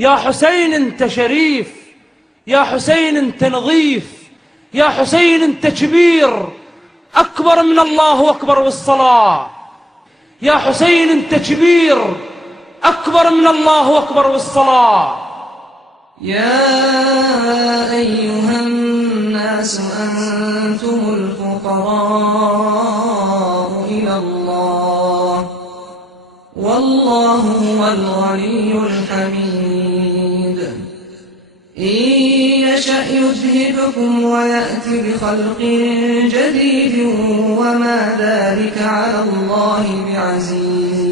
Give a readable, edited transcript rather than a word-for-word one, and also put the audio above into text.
يا حسين انت شريف، يا حسين انت نظيف، يا حسين انت كبير أكبر من الله أكبر والصلاة. يا حسين انت كبير أكبر من الله أكبر والصلاة. يا أيها الناس أنتم الفقراء إلى الله والله هو الغني الحميد. إن يشأ يذهبكم ويأتي بخلق جديد وما ذلك على الله بعزيز.